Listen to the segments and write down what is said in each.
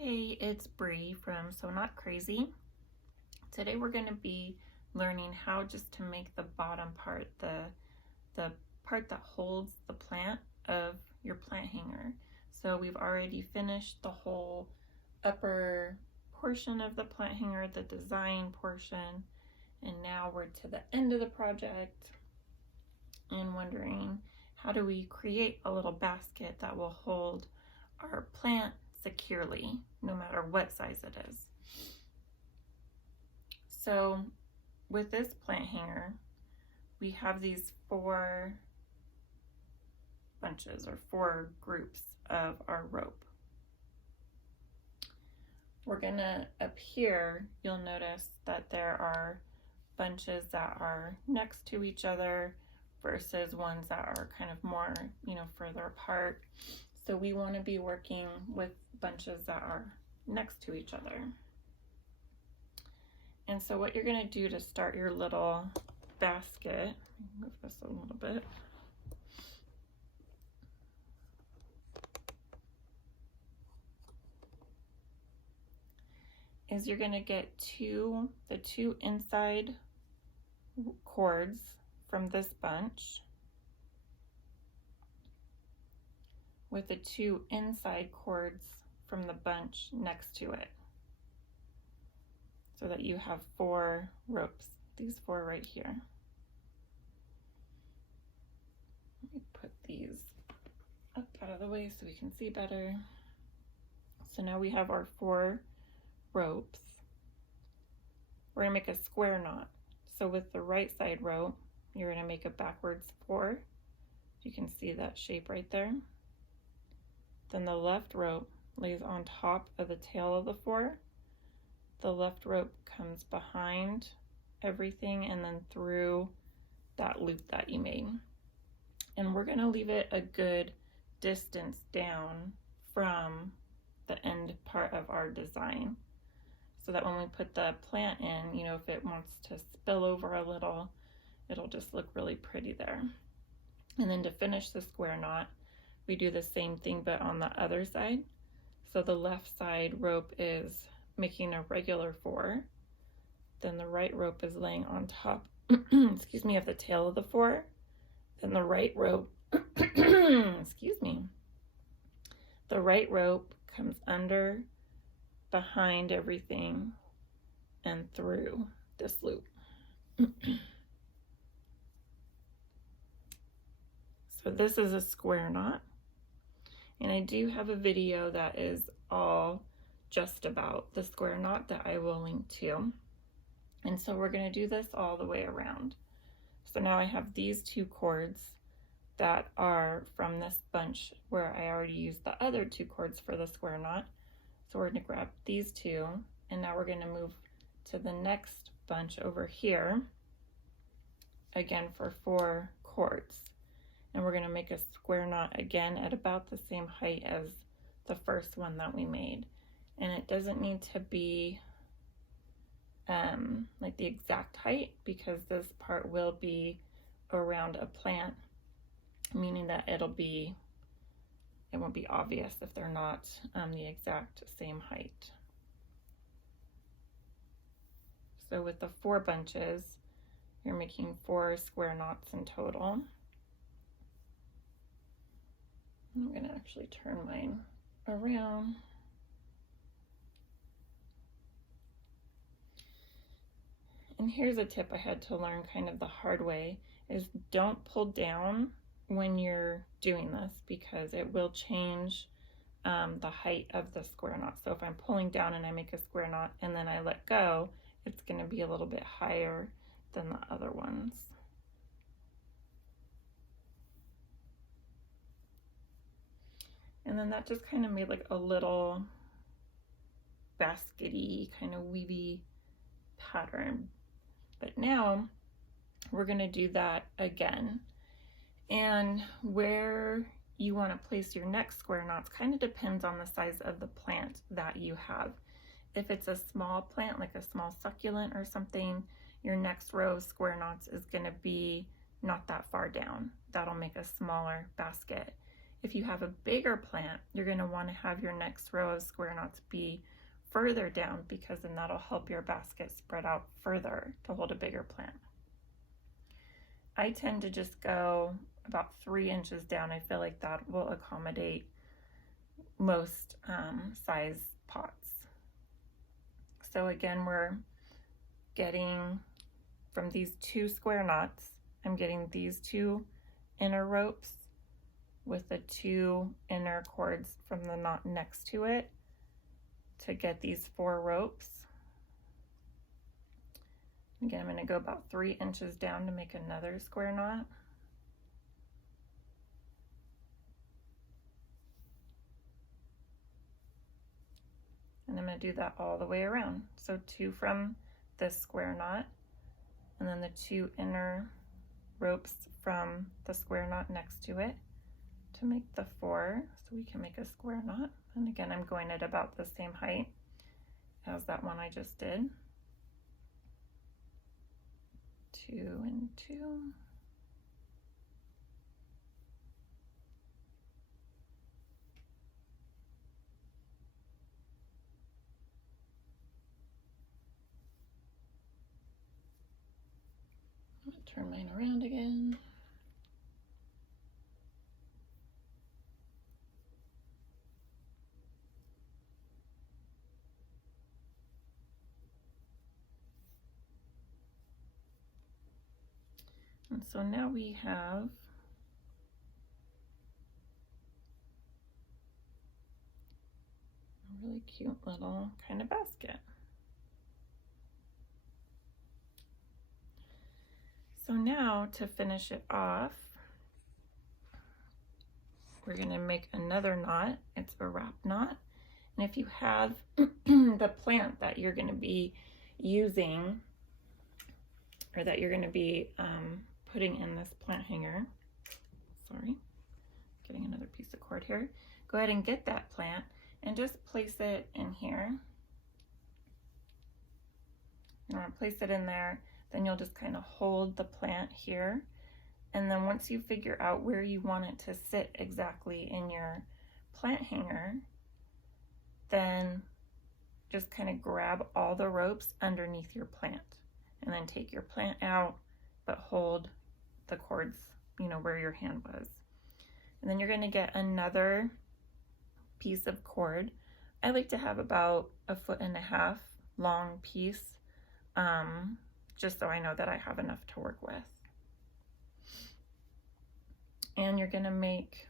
Hey, it's Bree from So Not Crazy. Today we're going to be learning how just to make the bottom part, the part that holds the plant of your plant hanger. So we've already finished the whole upper portion of the plant hanger, the design portion, and now we're to the end of the project and wondering how do we create a little basket that will hold our plant securely, no matter what size it is. So with this plant hanger, we have these four bunches or four groups of our rope. We're gonna, up here, you'll notice that there are bunches that are next to each other versus ones that are kind of more, further apart. So we want to be working with bunches that are next to each other. And so what you're going to do to start your little basket, move this a little bit, is you're going to get the two inside cords from this bunch with the two inside cords from the bunch next to it, so that you have four ropes, these four right here. Let me put these up out of the way so we can see better. So now we have our four ropes. We're gonna make a square knot. So with the right side rope, you're gonna make a backwards 4. You can see that shape right there. Then the left rope lays on top of the tail of the 4. The left rope comes behind everything and then through that loop that you made. And we're going to leave it a good distance down from the end part of our design, so that when we put the plant in, if it wants to spill over a little, it'll just look really pretty there. And then to finish the square knot, we do the same thing but on the other side. So the left side rope is making a regular 4. Then the right rope is laying on top, excuse me, of the tail of the 4. Then the right rope, excuse me, the right rope comes under, behind everything, and through this loop. So this is a square knot. And I do have a video that is all just about the square knot that I will link to. And so we're going to do this all the way around. So now I have these two cords that are from this bunch where I already used the other two cords for the square knot. So we're going to grab these two, and now we're going to move to the next bunch over here, again for 4 cords. And we're going to make a square knot again at about the same height as the first one that we made. And it doesn't need to be like the exact height, because this part will be around a plant, meaning that it won't be obvious if they're not the exact same height. So with the 4 bunches, you're making 4 square knots in total. I'm going to actually turn mine around. And here's a tip I had to learn kind of the hard way, is don't pull down when you're doing this, because it will change the height of the square knot. So if I'm pulling down and I make a square knot and then I let go, it's going to be a little bit higher than the other ones. And then that just kind of made like a little baskety, kind of weavy pattern. But now we're going to do that again. And where you want to place your next square knots kind of depends on the size of the plant that you have. If it's a small plant, like a small succulent or something, your next row of square knots is going to be not that far down. That'll make a smaller basket. If you have a bigger plant, you're going to want to have your next row of square knots be further down, because then that'll help your basket spread out further to hold a bigger plant. I tend to just go about 3 inches down. I feel like that will accommodate most size pots. So again, we're getting from these 2 square knots, I'm getting these 2 inner ropes with the 2 inner cords from the knot next to it to get these 4 ropes. Again, I'm going to go about 3 inches down to make another square knot. And I'm going to do that all the way around. So 2 from this square knot, and then the 2 inner ropes from the square knot next to it to make the 4, so we can make a square knot. And again, I'm going at about the same height as that one I just did. 2 and 2. I'm going to turn mine around again. And so now we have a really cute little kind of basket. So now to finish it off, we're going to make another knot. It's a wrap knot. And if you have the plant that you're going to be using, or that you're going to be putting in this plant hanger, sorry, getting another piece of cord here, go ahead and get that plant and just place it in here. You want to place it in there, then you'll just kind of hold the plant here, and then once you figure out where you want it to sit exactly in your plant hanger, then just kind of grab all the ropes underneath your plant, and then take your plant out, but hold the cords, you know, where your hand was. And then you're going to get another piece of cord. I like to have about 1.5 foot long piece, just so I know that I have enough to work with. And you're going to make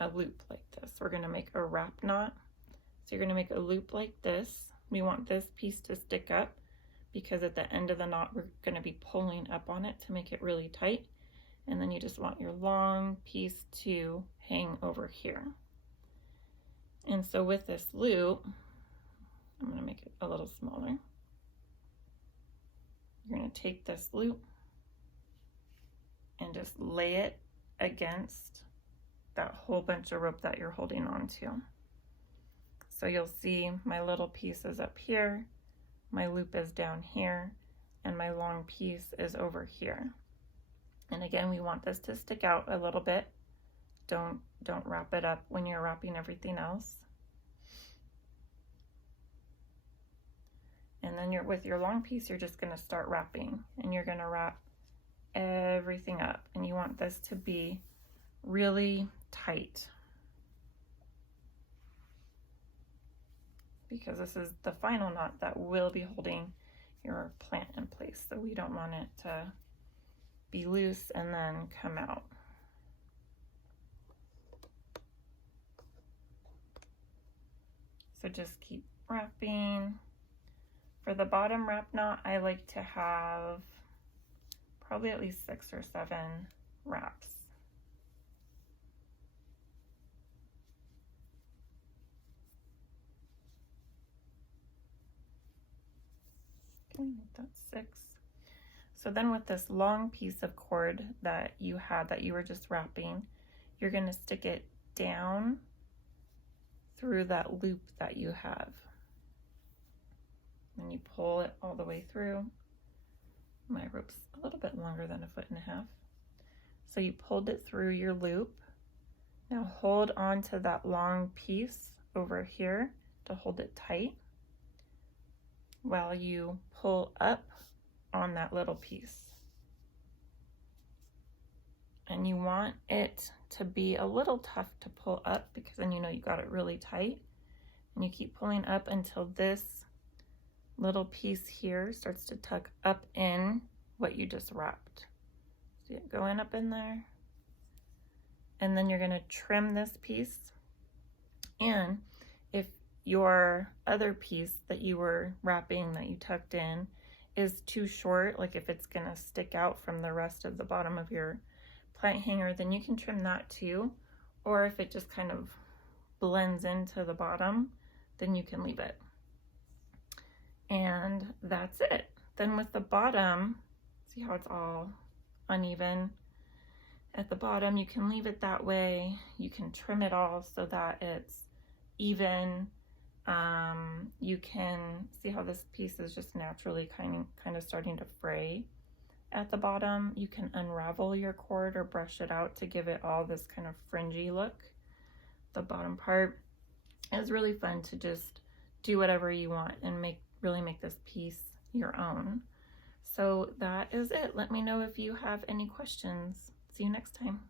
a loop like this. We're going to make a wrap knot. So you're going to make a loop like this. We want this piece to stick up, because at the end of the knot we're going to be pulling up on it to make it really tight. And then you just want your long piece to hang over here. And so with this loop, I'm going to make it a little smaller. You're going to take this loop and just lay it against that whole bunch of rope that you're holding on to. So you'll see my little piece is up here, my loop is down here, and my long piece is over here. And again, we want this to stick out a little bit. Don't wrap it up when you're wrapping everything else. And then with your long piece, you're just going to start wrapping, and you're going to wrap everything up. And you want this to be really tight, because this is the final knot that will be holding your plant in place. So we don't want it to be loose and then come out. So just keep wrapping. For the bottom wrap knot, I like to have probably at least 6 or 7 wraps. Okay, that's 6. So then with this long piece of cord that you had that you were just wrapping, you're going to stick it down through that loop that you have. And you pull it all the way through. My rope's a little bit longer than 1.5 feet. So you pulled it through your loop. Now hold on to that long piece over here to hold it tight while you pull up on that little piece. And you want it to be a little tough to pull up because then you know you got it really tight. And you keep pulling up until this little piece here starts to tuck up in what you just wrapped. See it going up in there? And then you're going to trim this piece. And if your other piece that you were wrapping that you tucked in is too short, like if it's going to stick out from the rest of the bottom of your plant hanger, then you can trim that too. Or if it just kind of blends into the bottom, then you can leave it. And that's it. Then with the bottom, see how it's all uneven at the bottom, you can leave it that way. You can trim it all so that it's even. You can see how this piece is just naturally kind of starting to fray at the bottom. You can unravel your cord or brush it out to give it all this kind of fringy look. The bottom part is really fun to just do whatever you want and really make this piece your own. So that is it. Let me know if you have any questions. See you next time.